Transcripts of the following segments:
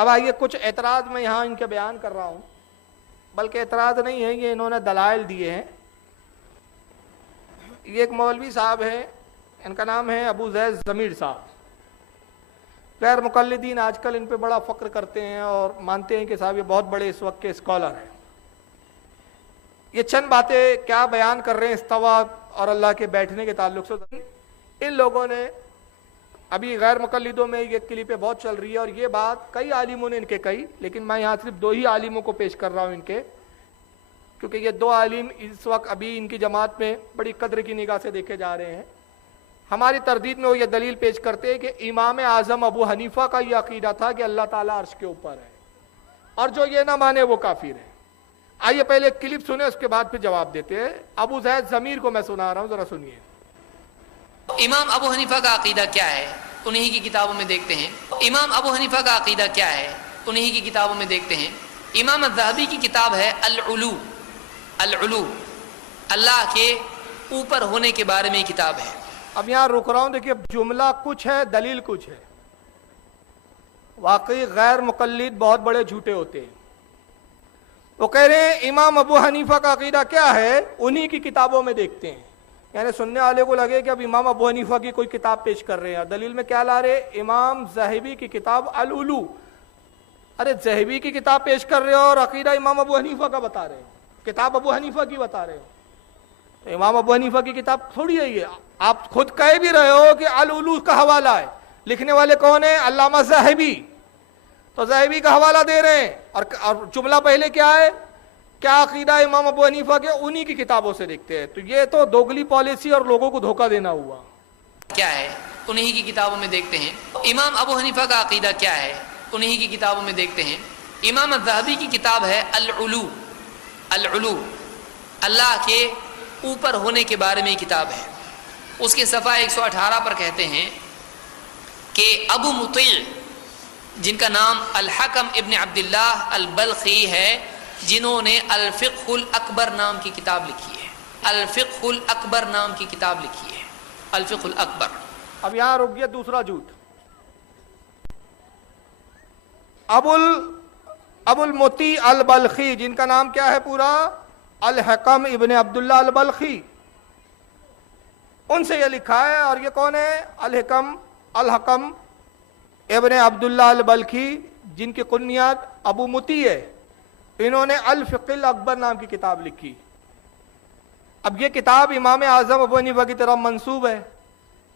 اب آئیے کچھ اعتراض میں یہاں ان کے بیان کر رہا ہوں، بلکہ اعتراض نہیں ہے، یہ انہوں نے دلائل دیے ہیں۔ یہ ایک مولوی صاحب ہیں، ان کا نام ہے ابو زید ضمیر صاحب۔ غیر مقلدین آج کل ان پہ بڑا فخر کرتے ہیں اور مانتے ہیں کہ صاحب یہ بہت بڑے اس وقت کے اسکالر ہیں۔ یہ چند باتیں کیا بیان کر رہے ہیں استوا اور اللہ کے بیٹھنے کے تعلق سے، ان لوگوں نے ابھی غیر مقلدوں میں یہ کلپیں بہت چل رہی ہے، اور یہ بات کئی عالموں نے ان کے کہی، لیکن میں یہاں صرف 2 ہی عالموں کو پیش کر رہا ہوں ان کے، کیونکہ یہ 2 عالم اس وقت ابھی ان کی جماعت میں بڑی قدر کی نگاہ سے دیکھے جا رہے ہیں۔ ہماری تردید میں وہ یہ دلیل پیش کرتے ہیں کہ امام اعظم ابو حنیفہ کا یہ عقیدہ تھا کہ اللہ تعالیٰ عرش کے اوپر ہے، اور جو یہ نہ مانے وہ کافر ہے۔ آئیے پہلے ایک کلپ سنیں، اس کے بعد پھر جواب دیتے ہیں۔ ابو زید ضمیر کو میں سنا رہا ہوں، ذرا سنیے۔ امام ابو حنیفہ کا عقیدہ کیا ہے انہی کی کتابوں میں دیکھتے ہیں۔ امام ابو حنیفہ کا عقیدہ کیا ہے انہی کی کتابوں میں دیکھتے ہیں۔ امام الذہبی کی کتاب ہے العلو، العلو اللہ کے اوپر ہونے کے بارے میں کتاب ہے۔ اب یہاں رک رہا ہوں، دیکھیے جملہ کچھ ہے، دلیل کچھ ہے۔ واقعی غیر مقلد بہت بڑے جھوٹے ہوتے ہیں۔ وہ کہہ رہے ہیں امام ابو حنیفہ کا عقیدہ کیا ہے انہی کی کتابوں میں دیکھتے ہیں، یعنی سننے والے کو لگے کہ اب امام ابو حنیفہ کی کوئی کتاب پیش کر رہے ہیں، دلیل میں کیا لا رہے؟ امام ذہبی کی کتاب العلو۔ ارے ذہبی کی کتاب پیش کر رہے ہو اور عقیدہ امام ابو حنیفہ کا بتا رہے ہو، کتاب ابو حنیفہ کی بتا رہے ہو، تو امام ابو حنیفہ کی کتاب تھوڑی ہے یہ۔ آپ خود کہہ بھی رہے ہو کہ العلو کا حوالہ ہے، لکھنے والے کون ہیں؟ علامہ ذہبی، تو ذہبی کا حوالہ دے رہے ہیں، اور جملہ پہلے کیا ہے؟ کیا عقیدہ امام ابو حنیفہ کے انہی کی کتابوں سے دیکھتے ہیں۔ تو یہ تو دوگلی پالیسی اور لوگوں کو دھوکہ دینا ہوا۔ کیا ہے انہی کی کتابوں میں دیکھتے ہیں۔ امام ابو حنیفہ کا عقیدہ کیا ہے انہی کی کتابوں میں دیکھتے ہیں۔ امام الذہبی کی کتاب ہے العلو، العلو اللہ کے اوپر ہونے کے بارے میں کتاب ہے۔ اس کے صفحہ 118 پر کہتے ہیں کہ ابو مطیع، جن کا نام الحکم ابن عبداللہ البلخی ہے، جنہوں نے الفقہ الاکبر نام کی کتاب لکھی ہے، الفقہ الاکبر نام کی کتاب لکھی ہے، الفقہ الاکبر۔ اب یہاں رک گیا دوسرا جھوٹ۔ ابو المطیع البلخی، جن کا نام کیا ہے پورا؟ الحکم ابن عبداللہ البلخی، ان سے یہ لکھا ہے، اور یہ کون ہے؟ الحکم ابن عبداللہ البلخی، جن کی کنیت ابو مطیع ہے، انہوں نے الفقہ الاکبر نام کی کتاب لکھی۔ اب یہ کتاب امام اعظم ابو حنیفہ کی طرف منسوب ہے،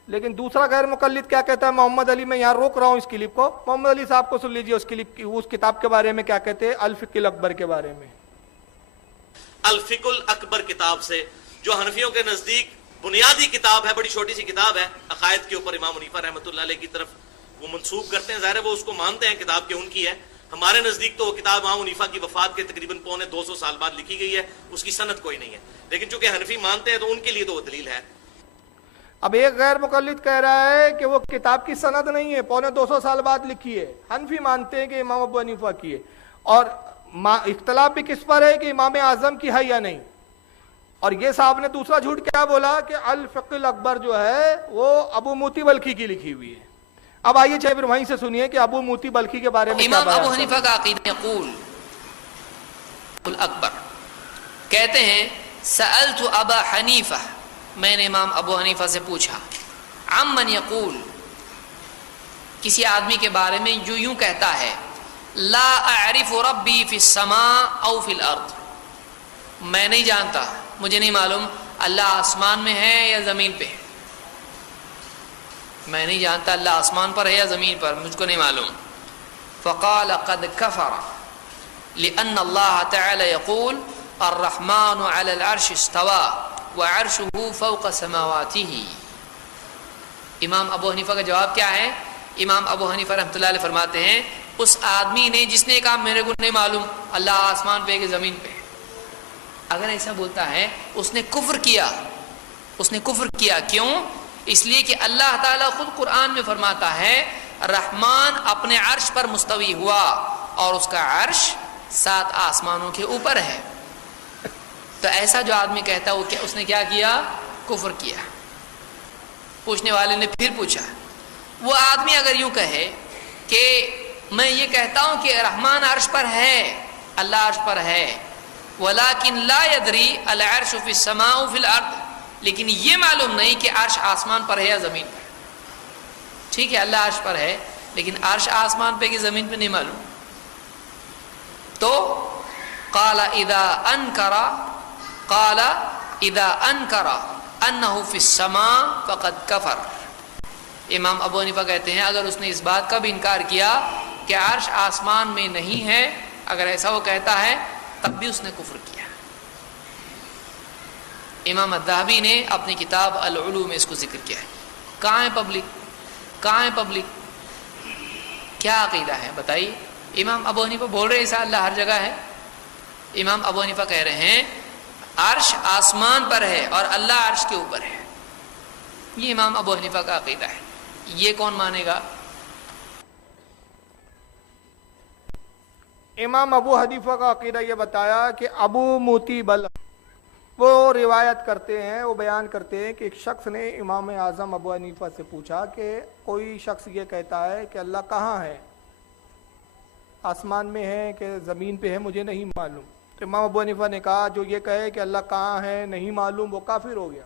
لیکن دوسرا غیر مقلد کیا کہتا ہے؟ محمد علی، میں یہاں روک رہا ہوں اس کلپ کو، محمد علی صاحب کو سن لیجیے اس کلپ کی، اس کتاب کے بارے میں کیا کہتے ہیں، الفقہ الاکبر کے بارے میں۔ الفقہ الاکبر کتاب سے، جو حنفیوں کے نزدیک بنیادی کتاب ہے، بڑی چھوٹی سی کتاب ہے، عقائد کے اوپر امام حنیفہ رحمۃ اللہ علیہ کی طرف وہ منسوب کرتے ہیں، ظاہر ہے وہ اس کو مانتے ہیں کتاب کہ ان کی ہے۔ ہمارے نزدیک تو وہ کتاب امام حنیفہ کی وفات کے تقریباً 250 سال بعد لکھی گئی ہے، اس کی سند کوئی نہیں ہے، لیکن چونکہ حنفی مانتے ہیں تو ان کے لیے تو وہ دلیل ہے۔ اب ایک غیر مقلد کہہ رہا ہے کہ وہ کتاب کی سند نہیں ہے، 250 سال بعد لکھی ہے، حنفی مانتے ہیں کہ امام ابو حنیفہ کی ہے، اور اختلاف بھی کس پر ہے کہ امام اعظم کی ہے یا نہیں۔ اور یہ صاحب نے دوسرا جھوٹ کیا بولا کہ الفقہ الاکبر جو ہے وہ ابو مطیع بلخی کی لکھی ہوئی ہے۔ اب آئیے پھر وہیں سے سنیے کہ ابو مطیع بلخی کے بارے میں کیا امام بیان ابو ہے۔ حنیفہ کا عقیدہ یقول الاکبر، کہتے ہیں سألت ابا حنیفہ، میں نے امام ابو حنیفہ سے پوچھا، عمن یقول، کسی آدمی کے بارے میں جو یوں کہتا ہے لا اعرف ربی فی السماء او فی الارض، میں نہیں جانتا، مجھے نہیں معلوم اللہ آسمان میں ہے یا زمین پہ ہے، میں نہیں جانتا اللہ آسمان پر ہے یا زمین پر، مجھ کو نہیں معلوم۔ فقال قد کفر لأن اللہ تعالی یقول الرحمن علی العرش استوى وعرشه فوق سماواته۔ امام ابو حنیفہ کا جواب کیا ہے؟ امام ابو حنیفہ رحمۃ اللہ علیہ فرماتے ہیں اس آدمی نے جس نے کہا میرے کو نہیں معلوم اللہ آسمان پہ کہ زمین پہ، اگر ایسا بولتا ہے اس نے کفر کیا، اس نے کفر کیا۔ کیوں؟ اس لیے کہ اللہ تعالیٰ خود قرآن میں فرماتا ہے رحمان اپنے عرش پر مستوی ہوا اور اس کا عرش 7 آسمانوں کے اوپر ہے۔ تو ایسا جو آدمی کہتا ہے وہ اس نے کیا کیا؟ کفر کیا۔ پوچھنے والے نے پھر پوچھا وہ آدمی اگر یوں کہے کہ میں یہ کہتا ہوں کہ رحمان عرش پر ہے، اللہ عرش پر ہے، ولیکن لا یدری العرش فی السماء فی الارض، لیکن یہ معلوم نہیں کہ عرش آسمان پر ہے یا زمین پر۔ ٹھیک ہے، اللہ عرش پر ہے لیکن عرش آسمان پہ کہ زمین پہ نہیں معلوم۔ تو قال اذا انکر انہ فی السماء فقد کفر۔ امام ابو حنیفہ کہتے ہیں اگر اس نے اس بات کا بھی انکار کیا کہ عرش آسمان میں نہیں ہے، اگر ایسا وہ کہتا ہے تب بھی اس نے کفر کیا۔ امام الذہبی نے اپنی کتاب العلو میں اس کو ذکر کیا ہے۔ کہاں ہے پبلک؟ کہاں ہے پبلک؟ کیا عقیدہ ہے بتائیے؟ امام ابو حنیفہ بول رہے ایسا اللہ ہر جگہ ہے؟ امام ابو حنیفہ کہہ رہے ہیں عرش آسمان پر ہے اور اللہ عرش کے اوپر ہے۔ یہ امام ابو حنیفہ کا عقیدہ ہے، یہ کون مانے گا؟ امام ابو حنیفہ کا عقیدہ یہ بتایا کہ ابو موتی بلخ وہ روایت کرتے ہیں، وہ بیان کرتے ہیں کہ ایک شخص نے امام اعظم ابو حنیفہ سے پوچھا کہ کوئی شخص یہ کہتا ہے کہ اللہ کہاں ہے، آسمان میں ہے کہ زمین پہ ہے، مجھے نہیں معلوم۔ تو امام ابو حنیفہ نے کہا جو یہ کہے کہ اللہ کہاں ہے نہیں معلوم وہ کافر ہو گیا۔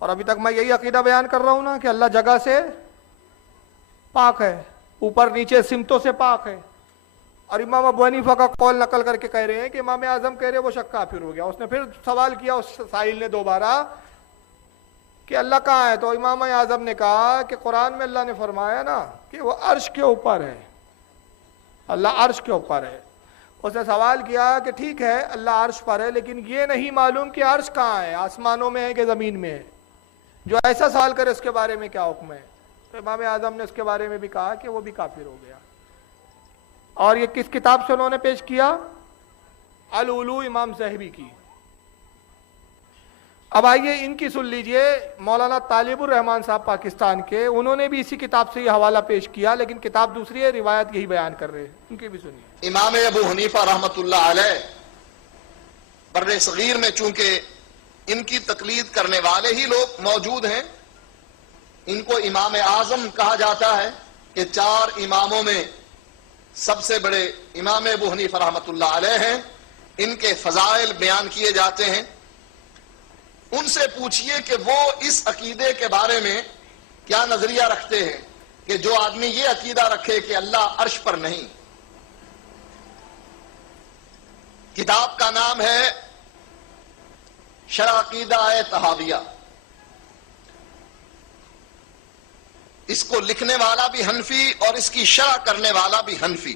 اور ابھی تک میں یہی عقیدہ بیان کر رہا ہوں نا کہ اللہ جگہ سے پاک ہے، اوپر نیچے سمتوں سے پاک ہے، اور امام ابو حنیفہ کا قول نقل کر کے کہہ رہے ہیں کہ امام اعظم کہہ رہے وہ شخص کافر ہو گیا۔ اس نے پھر سوال کیا اس سائل نے دوبارہ کہ اللہ کہاں ہے، تو امام اعظم نے کہا کہ قرآن میں اللہ نے فرمایا نا کہ وہ عرش کے اوپر ہے، اللہ عرش کے اوپر ہے۔ اس نے سوال کیا کہ ٹھیک ہے اللہ عرش پر ہے لیکن یہ نہیں معلوم کہ عرش کہاں ہے، آسمانوں میں ہے کہ زمین میں ہے، جو ایسا سوال کرے اس کے بارے میں کیا حکم ہے؟ تو امام اعظم نے اس کے بارے میں بھی کہا کہ وہ بھی کافر ہو گیا۔ اور یہ کس کتاب سے انہوں نے پیش کیا؟ العلو امام ذہبی کی۔ اب آئیے ان کی سن لیجئے، مولانا طالب الرحمان صاحب پاکستان کے، انہوں نے بھی اسی کتاب سے یہ حوالہ پیش کیا لیکن کتاب دوسری ہے، روایت یہی بیان کر رہے ہیں، ان کی بھی سنیے۔ امام ابو حنیفہ رحمۃ اللہ علیہ بر صغیر میں چونکہ ان کی تقلید کرنے والے ہی لوگ موجود ہیں، ان کو امام اعظم کہا جاتا ہے کہ 4 اماموں میں سب سے بڑے امام ابو حنیفہ رحمۃ اللہ علیہ ہیں، ان کے فضائل بیان کیے جاتے ہیں۔ ان سے پوچھئے کہ وہ اس عقیدے کے بارے میں کیا نظریہ رکھتے ہیں کہ جو آدمی یہ عقیدہ رکھے کہ اللہ عرش پر نہیں۔ کتاب کا نام ہے شرح عقیدہ طحاویہ، اس کو لکھنے والا بھی حنفی اور اس کی شرح کرنے والا بھی حنفی۔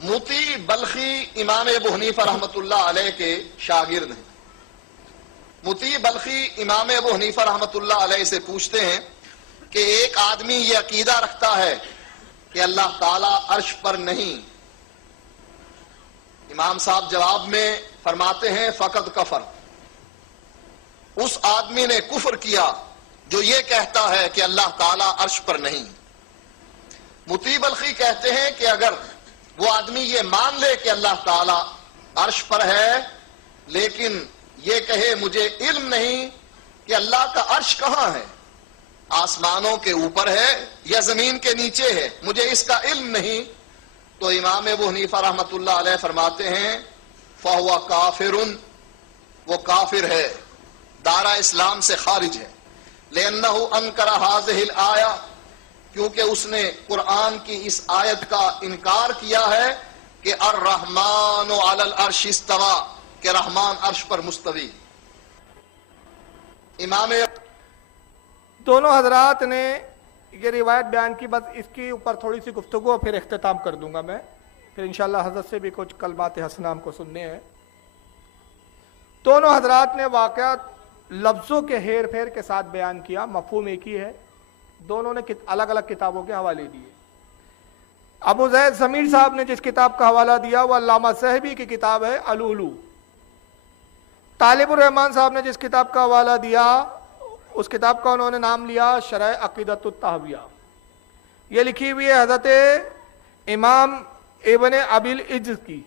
موتی بلخی امام ابو حنیفہ رحمۃ اللہ علیہ کے شاگرد ہیں۔ موتی بلخی امام ابو حنیفہ رحمۃ اللہ علیہ سے پوچھتے ہیں کہ ایک آدمی یہ عقیدہ رکھتا ہے کہ اللہ تعالیٰ عرش پر نہیں، امام صاحب جواب میں فرماتے ہیں فقط کفر، اس آدمی نے کفر کیا جو یہ کہتا ہے کہ اللہ تعالیٰ عرش پر نہیں۔ موتی بلخی کہتے ہیں کہ اگر وہ آدمی یہ مان لے کہ اللہ تعالیٰ عرش پر ہے لیکن یہ کہے مجھے علم نہیں کہ اللہ کا عرش کہاں ہے، آسمانوں کے اوپر ہے یا زمین کے نیچے ہے، مجھے اس کا علم نہیں، تو امام ابو حنیفہ رحمۃ اللہ علیہ فرماتے ہیں فہو کافر، وہ کافر ہے، دائرہ اسلام سے خارج ہے۔ لأنه انکر هذه الآیہ، کیونکہ اس نے قرآن کی اس آیت کا انکار کیا ہے کہ الرحمن علی العرش استوى، کہ رحمان عرش پر مستوی۔ امام دونوں حضرات نے یہ روایت بیان کی، بس اس کی اوپر تھوڑی سی گفتگو اور پھر اختتام کر دوں گا میں، پھر انشاءاللہ حضرت سے بھی کچھ کلمات حسنہ ہم کو سننے ہیں۔ دونوں حضرات نے واقعات لفظوں کے ہیر پھیر کے ساتھ بیان کیا، مفہوم ایک ہی ہے، دونوں نے الگ الگ کتابوں کے حوالے دیے۔ ابو زید ضمیر صاحب نے جس کتاب کا حوالہ دیا وہ علامہ ذہبی کی کتاب ہے العلو۔ طالب الرحمان صاحب نے جس کتاب کا حوالہ دیا اس کتاب کا انہوں نے نام لیا شرح عقیدۃ الطحاویہ، یہ لکھی ہوئی ہے حضرت امام ابن ابی العز کی۔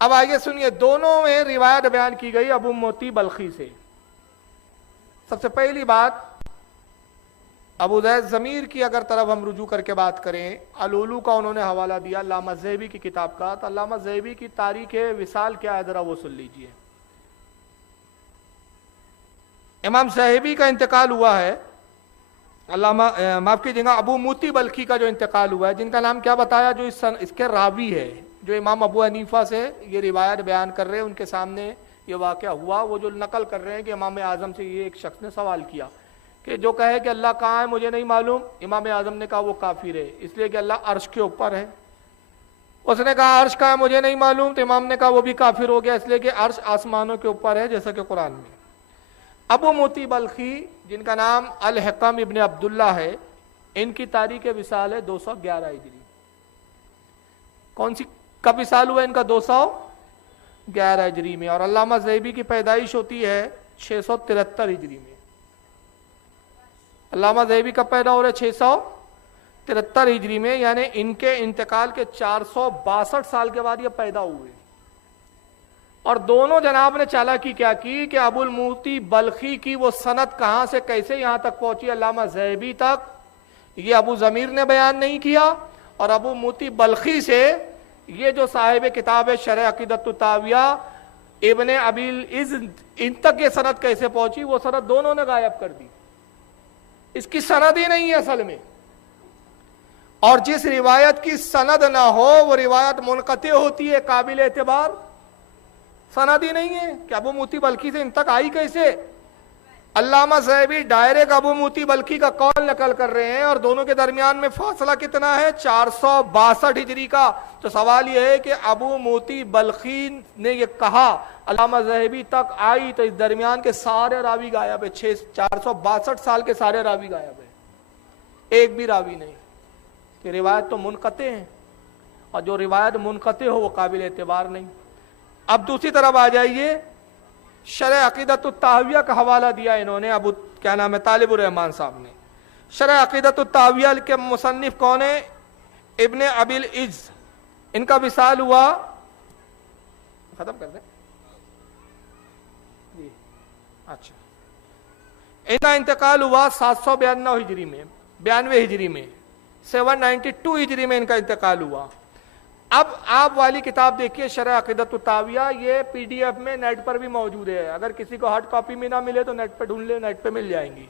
اب آئیے سنیے، دونوں میں روایت بیان کی گئی ابو موتی بلخی سے۔ سب سے پہلی بات ابو زید ضمیر کی اگر طرف ہم رجوع کر کے بات کریں، الولو کا انہوں نے حوالہ دیا علامہ ذہبی کی کتاب کا، تو علامہ ذہبی کی تاریخ وصال کیا ہے ذرا وہ سن لیجئے۔ امام ذہبی کا انتقال ہوا ہے، علامہ معاف کیجیے گا ابو موتی بلخی کا جو انتقال ہوا ہے، جن کا نام کیا بتایا، جو اس کے راوی ہے، جو امام ابو حنیفہ سے یہ روایت بیان کر رہے ہیں، ان کے سامنے یہ واقعہ ہوا، وہ جو نقل کر رہے ہیں کہ امام اعظم سے یہ ایک شخص نے سوال کیا کہ جو کہے کہ اللہ کہاں ہے مجھے نہیں معلوم، امام اعظم نے کہا وہ کافر ہے، اس لیے کہ اللہ عرش کے اوپر ہے۔ اس نے کہا عرش کہاں ہے مجھے نہیں معلوم، تو امام نے کہا وہ بھی کافر ہو گیا، اس لیے کہ عرش آسمانوں کے اوپر ہے، جیسا کہ قرآن میں۔ ابو موتی بلخی جن کا نام الحکم ابن عبداللہ ہے، ان کی تاریخ وصال ہے 211 ہجری۔ کون سی کب وصال ہوا ان کا؟ 211 ہجری میں، اور علامہ ذہبی کی پیدائش ہوتی ہے 673 ہجری میں۔ علامہ ذہبی کب پیدا ہو رہے؟ 673 ہجری میں، یعنی ان کے انتقال کے 462 سال کے بعد یہ پیدا ہوئے۔ اور دونوں جناب نے چالاکی کیا کی کہ ابو الموتی بلخی کی وہ سند کہاں سے کیسے یہاں تک پہنچی علامہ ذہبی تک، یہ ابو ضمیر نے بیان نہیں کیا، اور ابو موتی بلخی سے یہ جو صاحب کتاب شرح عقیدۃ الطحاویہ ابن ابی العز، ان تک یہ سند کیسے پہنچی، وہ سند دونوں نے غائب کر دی، اس کی سند ہی نہیں ہے اصل میں۔ اور جس روایت کی سند نہ ہو وہ روایت منقطع ہوتی ہے، قابل اعتبار سند ہی نہیں ہے کہ ابو موتی بلخی سے ان تک آئی کیسے۔ علامہ ذہبی ڈائریکٹ ابو موتی بلخی کا قول نقل کر رہے ہیں، اور دونوں کے درمیان میں فاصلہ کتنا ہے؟ 462 ہجری کا۔ تو سوال یہ ہے کہ ابو موتی بلخی نے یہ کہا علامہ ذہبی تک آئی، تو اس درمیان کے سارے راوی غائب ہے، 462 سال کے سارے راوی غائب ہیں، ایک بھی راوی نہیں، کہ روایت تو منقطع ہیں، اور جو روایت منقطع ہو وہ قابل اعتبار نہیں۔ اب دوسری طرف آ جائیے، شرح عقیدۃ الطحاویہ کا حوالہ دیا انہوں نے، ابو کیا نام ہے، طالب الرحمان صاحب نے۔ شرح عقیدۃ الطحاویہ کے مصنف کون ہے؟ ابن ابی العز، ان کا وصال ہوا، ختم کر دیں جی، اچھا، ان کا انتقال ہوا 792 ہجری میں، 92 ہجری میں، 792 ہجری میں ان کا انتقال ہوا۔ اب آپ والی کتاب دیکھیے شرح عقیدۃ الطحاویہ، یہ پی ڈی ایف میں نیٹ پر بھی موجود ہے، اگر کسی کو ہارڈ کاپی میں نہ ملے تو نیٹ پہ ڈھونڈ لے، نیٹ پہ مل جائیں گی۔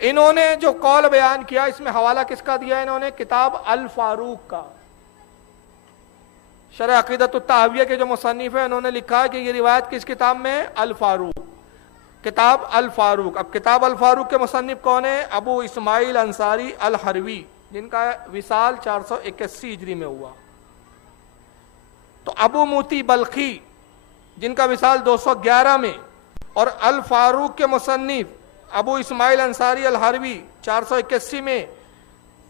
انہوں نے جو قول بیان کیا، اس میں حوالہ کس کا دیا انہوں نے؟ کتاب الفاروق کا۔ شرح عقیدۃ الطحاویہ کے جو مصنف ہیں، انہوں نے لکھا ہے کہ یہ روایت کس کتاب میں ہے؟ الفاروق، کتاب الفاروق۔ اب کتاب الفاروق کے مصنف کون ہیں؟ ابو اسماعیل انصاری الحروی، جن کا وصال 481 ہجری میں ہوا۔ تو ابو موتی بلخی جن کا وصال 211 میں، اور الفاروق کے مصنف ابو اسماعیل انصاری الحروی 481 میں،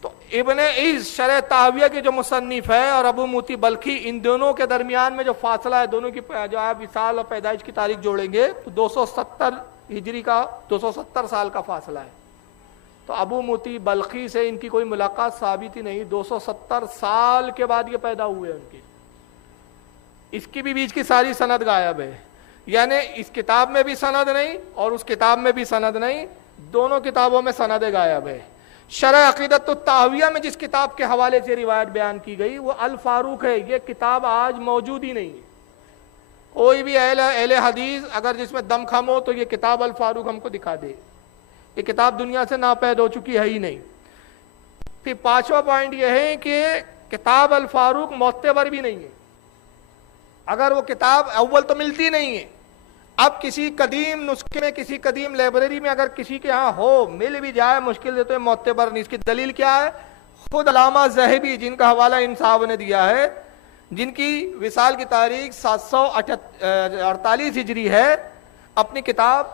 تو ابن عز شرح طحاویہ کے جو مصنف ہے اور ابو موتی بلخی، ان دونوں کے درمیان میں جو فاصلہ ہے، دونوں کی جو آپ وصال اور پیدائش کی تاریخ جوڑیں گے تو 270 ہجری کا، 270 سال کا فاصلہ ہے۔ تو ابو موتی بلخی سے ان کی کوئی ملاقات ثابت ہی نہیں، 270 سال کے بعد یہ پیدا ہوئے ان کے، اس کی بھی بیچ کی ساری سند غائب ہے، یعنی اس کتاب میں بھی سند نہیں اور اس کتاب میں بھی سند نہیں، دونوں کتابوں میں سند غائب ہے۔ شرح عقیدۃ الطحاویہ میں جس کتاب کے حوالے سے روایت بیان کی گئی وہ الفاروق ہے، یہ کتاب آج موجود ہی نہیں ہے۔ کوئی بھی اہل حدیث اگر جس میں دم خم ہو تو یہ کتاب الفاروق ہم کو دکھا دے، یہ کتاب دنیا سے ناپید ہو چکی ہے ہی نہیں۔ پھر پانچواں پوائنٹ یہ ہے کہ کتاب الفاروق معتبر بھی نہیں ہے، اگر وہ کتاب اول تو ملتی نہیں ہے، اب کسی قدیم نسخے میں، کسی قدیم لائبریری میں اگر کسی کے ہاں ہو، مل بھی جائے مشکل سے، تو یہ معتبر نہیں۔ اس کی دلیل کیا ہے؟ خود علامہ ذہبی جن کا حوالہ ان صاحب نے دیا ہے، جن کی وصال کی تاریخ 748 ہجری ہے، اپنی کتاب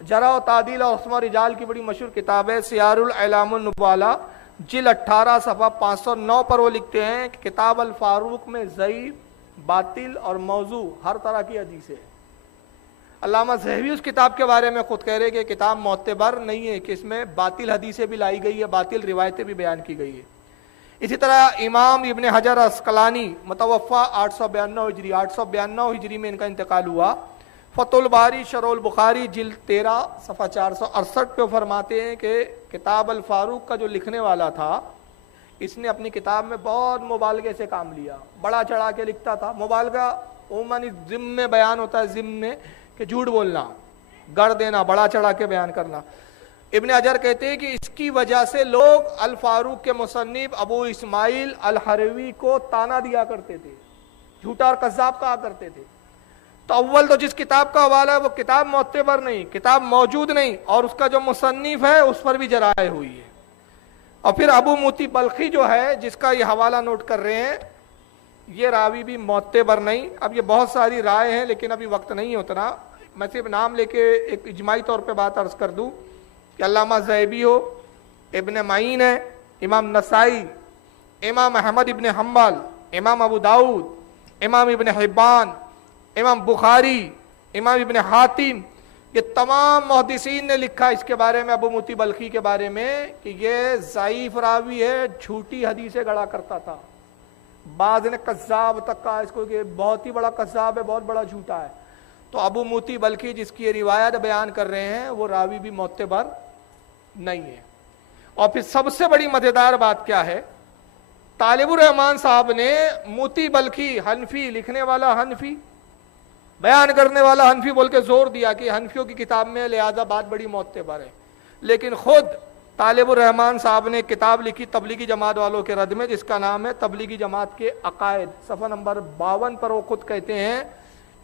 جرح و تعدیل اور اسماء رجال کی بڑی مشہور کتاب ہے سیار الاعلام النبلاء، جلد 18 صفحہ 509 پر وہ لکھتے ہیں کہ کتاب الفاروق میں ضعیف، باطل اور موضوع ہر طرح کی حدیث ہے۔ علامہ ذہبی اس کتاب کے بارے میں خود کہہ رہے کہ کتاب معتبر نہیں ہے، کہ اس میں باطل حدیثیں بھی لائی گئی ہے، باطل روایتیں بھی بیان کی گئی ہے۔ اسی طرح امام ابن حجر عسقلانی متوفی 892 ہجری، 892 ہجری میں ان کا انتقال ہوا، فتح الباری شرح البخاری جلد 13 صفحہ 468 پہ فرماتے ہیں کہ کتاب الفاروق کا جو لکھنے والا تھا اس نے اپنی کتاب میں بہت مبالغے سے کام لیا، بڑا چڑھا کے لکھتا تھا۔ مبالغہ عموماً ضمن میں بیان ہوتا ہے، ضمن میں کہ جھوٹ بولنا، گڑ دینا، بڑا چڑھا کے بیان کرنا۔ ابن حجر کہتے ہیں کہ اس کی وجہ سے لوگ الفاروق کے مصنف ابو اسماعیل الحروی کو تانا دیا کرتے تھے، جھوٹا اور کذاب کہا کرتے تھے۔ تو اول تو جس کتاب کا حوالہ ہے وہ کتاب معتبر نہیں، کتاب موجود نہیں، اور اس کا جو مصنف ہے اس پر بھی جرائے ہوئی ہے۔ اور پھر ابو موتی بلخی جو ہے جس کا یہ حوالہ نوٹ کر رہے ہیں، یہ راوی بھی معتبر نہیں۔ اب یہ بہت ساری رائے ہیں لیکن ابھی وقت نہیں اتنا، میں صرف نام لے کے ایک اجماعی طور پہ بات عرض کر دوں کہ علامہ ذہبی ہو، ابن معین ہے، امام نسائی، امام احمد ابن حنبل، امام ابو داؤد، امام ابن حبان، امام بخاری، امام ابن حاتم، یہ تمام محدثین نے لکھا اس کے بارے میں، ابو موتی بلخی کے بارے میں، کہ یہ ضعیف راوی ہے، جھوٹی حدیثیں گڑا کرتا تھا۔ بعض نے کذاب تک کہا اس کو کہ بہت ہی بڑا کذاب ہے، بہت بڑا جھوٹا ہے۔ تو ابو موتی بلخی جس کی یہ روایت بیان کر رہے ہیں وہ راوی بھی معتبر نہیں ہے۔ اور پھر سب سے بڑی مزیدار بات کیا ہے، طالب الرحمان صاحب نے موتی بلخی حنفی، لکھنے والا حنفی، بیان کرنے والا حنفی بول کے زور دیا کہ حنفیوں کی کتاب میں لہذا بات بڑی معتبر ہے، لیکن خود طالب الرحمان صاحب نے کتاب لکھی تبلیغی جماعت والوں کے رد میں جس کا نام ہے تبلیغی جماعت کے عقائد، صفحہ نمبر 52 پر وہ خود کہتے ہیں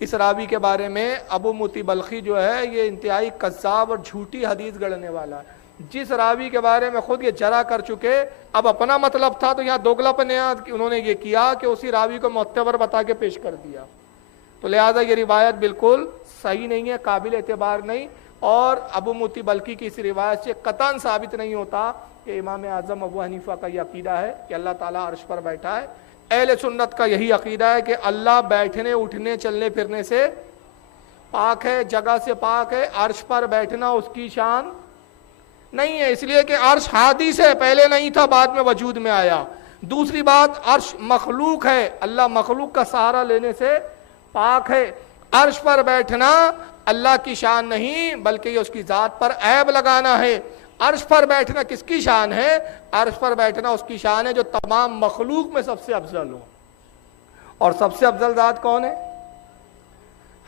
اس راوی کے بارے میں، ابو موتی بلخی جو ہے یہ انتہائی کذاب اور جھوٹی حدیث گڑھنے والا ہے۔ جس راوی کے بارے میں خود یہ جرح کر چکے، اب اپنا مطلب تھا تو یہاں دوگلاپن انہوں نے یہ کیا کہ اسی راوی کو معتبر بتا کے پیش کر دیا۔ تو لہذا یہ روایت بالکل صحیح نہیں ہے، قابل اعتبار نہیں، اور ابو موتی بلخی کی اس روایت سے قطعاً ثابت نہیں ہوتا کہ امام اعظم ابو حنیفہ کا یہ عقیدہ ہے کہ اللہ تعالیٰ عرش پر بیٹھا ہے۔ اہل سنت کا یہی عقیدہ ہے کہ اللہ بیٹھنے اٹھنے چلنے پھرنے سے پاک ہے، جگہ سے پاک ہے، عرش پر بیٹھنا اس کی شان نہیں ہے، اس لیے کہ عرش حادث ہے، پہلے نہیں تھا، بعد میں وجود میں آیا۔ دوسری بات، عرش مخلوق ہے، اللہ مخلوق کا سہارا لینے سے پاک ہے۔ عرش پر بیٹھنا اللہ کی شان نہیں بلکہ یہ اس کی ذات پر عیب لگانا ہے۔ عرش پر بیٹھنا کس کی شان ہے؟ عرش پر بیٹھنا اس کی شان ہے جو تمام مخلوق میں سب سے افضل ہو۔ اور سب سے افضل ذات کون ہے؟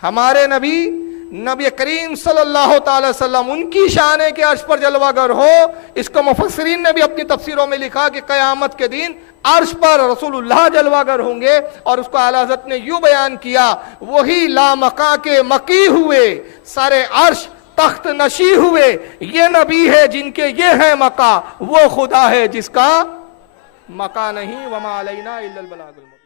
ہمارے نبی کریم صلی اللہ تعالی وسلم، ان کی شان ہے کہ عرش پر جلوہ گر ہو۔ اس کو مفسرین نے بھی اپنی تفسیروں میں لکھا کہ قیامت کے دن عرش پر رسول اللہ جلوہ گر ہوں گے، اور اس کو اعلیٰ حضرت نے یوں بیان کیا، وہی لامقا کے مکی ہوئے، سر عرش تخت نشی ہوئے، یہ نبی ہے جن کے یہ ہے مقا، وہ خدا ہے جس کا مقا نہیں، وما علینا الا البلاغ المبین۔